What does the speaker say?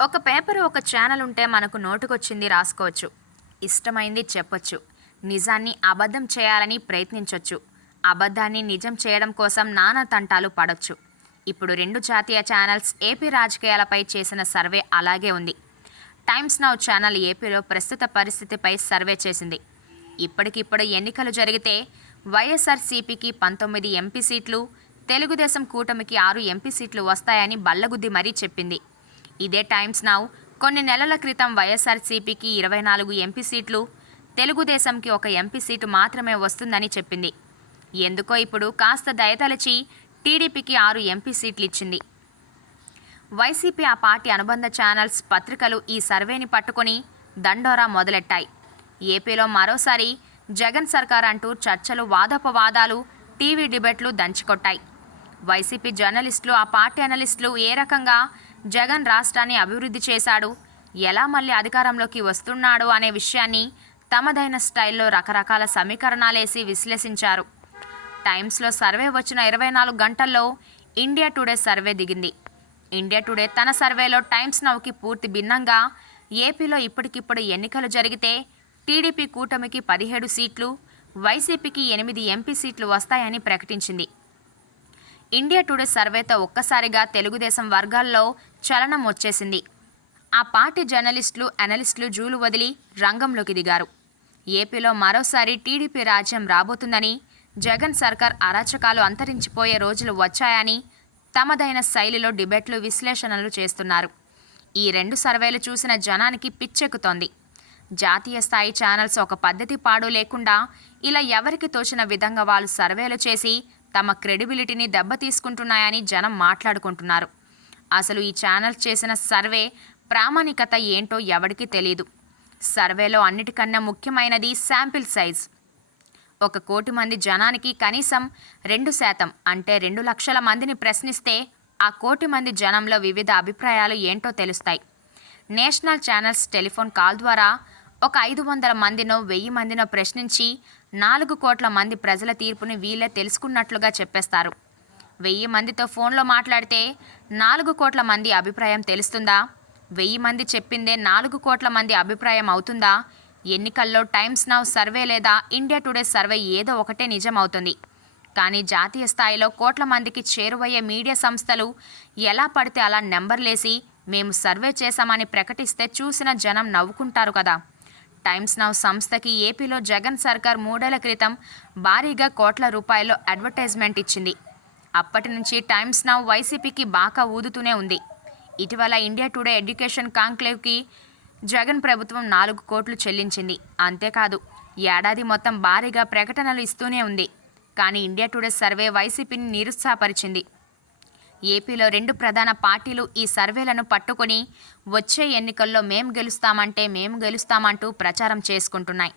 ఒక పేపరు, ఒక ఛానల్ ఉంటే మనకు నోటుకొచ్చింది రాసుకోవచ్చు. ఇష్టమైంది చెప్పొచ్చు. నిజాన్ని అబద్ధం చేయాలని ప్రయత్నించొచ్చు. అబద్ధాన్ని నిజం చేయడం కోసం నానా తంటాలు పడొచ్చు. ఇప్పుడు 2 జాతీయ ఛానల్స్ ఏపీ రాజకీయాలపై చేసిన సర్వే అలాగే ఉంది. టైమ్స్ నౌ ఛానల్ ఏపీలో ప్రస్తుత పరిస్థితిపై సర్వే చేసింది. ఇప్పటికిప్పుడు ఎన్నికలు జరిగితే వైఎస్ఆర్సీపీకి 19 ఎంపీ సీట్లు, తెలుగుదేశం కూటమికి 6 ఎంపీ సీట్లు వస్తాయని బల్లగుద్ది మరీ చెప్పింది. ఇదే టైమ్స్ నౌ కొన్ని నెలల క్రితం వైఎస్ఆర్సీపీకి 24 ఎంపీ సీట్లు, తెలుగుదేశంకి 1 ఎంపీ సీటు మాత్రమే వస్తుందని చెప్పింది. ఎందుకో ఇప్పుడు కాస్త దయతలచి టీడీపీకి 6 ఎంపీ సీట్లు ఇచ్చింది. వైసీపీ, ఆ పార్టీ అనుబంధ ఛానల్స్, పత్రికలు ఈ సర్వేని పట్టుకొని దండోరా మొదలెట్టాయి. ఏపీలో మరోసారి జగన్ సర్కార్ అంటూ చర్చలు, వాదోపవాదాలు, టీవీ డిబేట్లు దంచికొట్టాయి. వైసీపీ జర్నలిస్టులు, ఆ పార్టీ అనలిస్టులు ఏ రకంగా జగన్ రాష్ట్రాన్ని అభివృద్ధి చేశాడు, ఎలా మళ్ళీ అధికారంలోకి వస్తున్నాడు అనే విషయాన్ని తమదైన స్టైల్లో రకరకాల సమీకరణాలేసి విశ్లేషించారు. టైమ్స్లో సర్వే వచ్చిన 24 గంటల్లో ఇండియా టుడే సర్వే దిగింది. ఇండియా టుడే తన సర్వేలో టైమ్స్ నౌకి పూర్తి భిన్నంగా ఏపీలో ఇప్పటికిప్పుడు ఎన్నికలు జరిగితే టీడీపీ కూటమికి 17 సీట్లు, వైసీపీకి 8 ఎంపీ సీట్లు వస్తాయని ప్రకటించింది. ఇండియా టుడే సర్వేతో ఒక్కసారిగా తెలుగుదేశం వర్గాల్లో చలనం వచ్చేసింది. ఆ పార్టీ జర్నలిస్టులు, అనలిస్టులు జూలు వదిలి రంగంలోకి దిగారు. ఏపీలో మరోసారి టీడీపీ రాజ్యం రాబోతుందని, జగన్ సర్కార్ అరాచకాలు అంతరించిపోయే రోజులు వచ్చాయని తమదైన శైలిలో డిబేట్లు, విశ్లేషణలు చేస్తున్నారు. ఈ 2 సర్వేలు చూసిన జనానికి పిచ్చెక్కుతోంది. జాతీయ స్థాయి ఛానల్స్ ఒక పద్ధతి పాడు లేకుండా ఇలా ఎవరికి తోచిన విధంగా వాళ్ళు సర్వేలు చేసి తమ క్రెడిబిలిటీని దెబ్బతీసుకుంటున్నాయని జనం మాట్లాడుకుంటున్నారు. అసలు ఈ ఛానల్స్ చేసిన సర్వే ప్రామాణికత ఏంటో ఎవరికీ తెలియదు. సర్వేలో అన్నిటికన్నా ముఖ్యమైనది శాంపిల్ సైజ్. 1 కోటి మంది జనానికి కనీసం 2% అంటే 2 లక్షల మందిని ప్రశ్నిస్తే ఆ కోటి మంది జనంలో వివిధ అభిప్రాయాలు ఏంటో తెలుస్తాయి. నేషనల్ ఛానల్స్ టెలిఫోన్ కాల్ ద్వారా ఒక 500 మందినో 1000 మందినో ప్రశ్నించి 4 కోట్ల మంది ప్రజల తీర్పుని వీళ్ళే తెలుసుకున్నట్లుగా చెప్పేస్తారు. 1000 మందితో ఫోన్లో మాట్లాడితే 4 కోట్ల మంది అభిప్రాయం తెలుస్తుందా? 1000 మంది చెప్పిందే 4 కోట్ల మంది అభిప్రాయం అవుతుందా? ఎన్నికల్లో టైమ్స్ నౌ సర్వే లేదా ఇండియా టుడే సర్వే ఏదో ఒకటే నిజం అవుతుంది. కానీ జాతీయ స్థాయిలో కోట్ల మందికి చేరువయ్యే మీడియా సంస్థలు ఎలా పడితే అలా నెంబర్లేసి మేము సర్వే చేశామని ప్రకటిస్తే చూసిన జనం నవ్వుకుంటారు కదా. టైమ్స్ నౌ సంస్థకి ఏపీలో జగన్ సర్కార్ 3 ఏళ్ల క్రితం భారీగా కోట్ల రూపాయల్లో అడ్వర్టైజ్మెంట్ ఇచ్చింది. అప్పటి నుంచి టైమ్స్ నౌ వైసీపీకి బాగా ఊదుతూనే ఉంది. ఇటీవల ఇండియా టుడే ఎడ్యుకేషన్ కాంక్లేవ్కి జగన్ ప్రభుత్వం 4 కోట్లు చెల్లించింది. అంతేకాదు ఏడాది మొత్తం భారీగా ప్రకటనలు ఇస్తూనే ఉంది. కానీ ఇండియా టుడే సర్వే వైసీపీని నిరుత్సాహపరిచింది. ఏపీలో 2 ప్రధాన పార్టీలు ఈ సర్వేలను పట్టుకొని వచ్చే ఎన్నికల్లో మేం గెలుస్తామంటే మేము గెలుస్తామంటూ ప్రచారం చేసుకుంటున్నాయి.